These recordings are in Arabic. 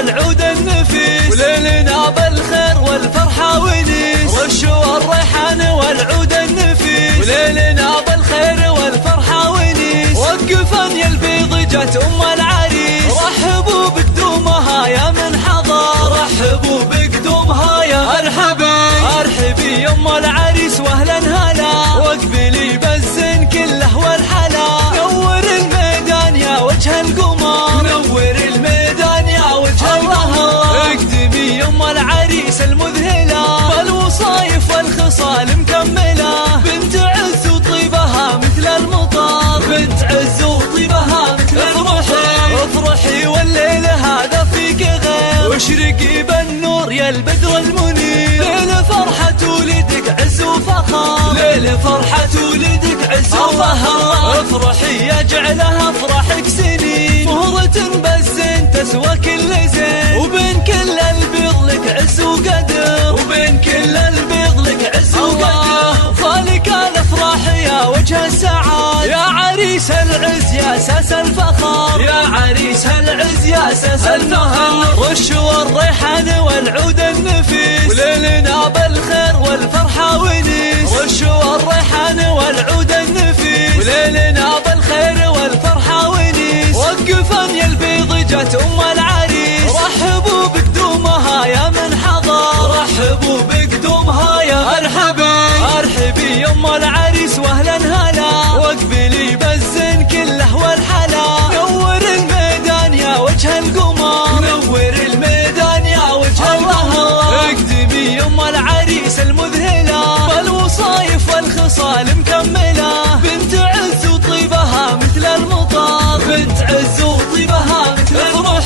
والعود النفيس، وليلنا بالخير والفرحة ونيس. رشوا الريحان والعود النفيس، وليلنا بالخير والفرحة ونيس. وقفن يا البيض جت أم العريس، رحبوا بقدومها يا من حضر، رحبوا بقدومها يا مرحبا. ارحبي يا ام العريس واهلا هلا، واقبلي بالزين كله والحلا. نور الميدان يا وجه القمر، نور الميدان يا وجه القمر. اقدمي يا ام العريس المذهله، بالوصايف والخصال مكمله. بنت عز وطيبها مثل المطر، بنت عز وطيبها مثل المطر. افرحي والليل هذا فيك غير، واشرقي بالنور يا البدر المنير. ليل فرحة ولدك عز وفخر، ليل فرحة ولدك عز وفخر. افرحي يا جعلها افراحك سنين، مهرة بالزين تسوى كل زين. وبين كل البيض لك عز وقدر، وبين كل البيض لك عز وقدر. فالك الافراح يا وجه السعاد، يا عريس العز يا ساس الفخر، يا عريس العز يا ساس الفخر. رشوا الريحان والعود النفيس، وليلنا بالخير والفرحة ونيس. رشوا الريحان والعود النفيس، وليلنا بالخير والفرحة ونيس. وقفن يا البيض جت أم العريس، رحبوا بقدومها يا من حضر، رحبوا بقدومها يا مرحبا. ارحبي يا ام العريس واهلا هلا، واقبلي بالزين كله والحلا. نور الميدان يا وجه القمر، نور الميدان يا وجه القمر. اقدمي يا ام العريس المذهله، بالوصايف والخصال مكمله. بنت عز وطيبها مثل المطر، بنت عز وطيبها مثل المطر.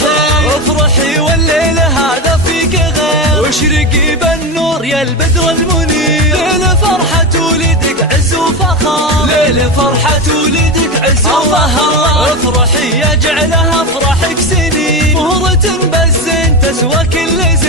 افرحي والليل هذا فيك غير، واشرقي بالنور يا البدر المنير. ليل فرحة ولدك عز وفخر، ليل فرحة ولدك عز وفخر. افرحي يا جعلها افراحك سنين، مهرة بالزين تسوى كل زين.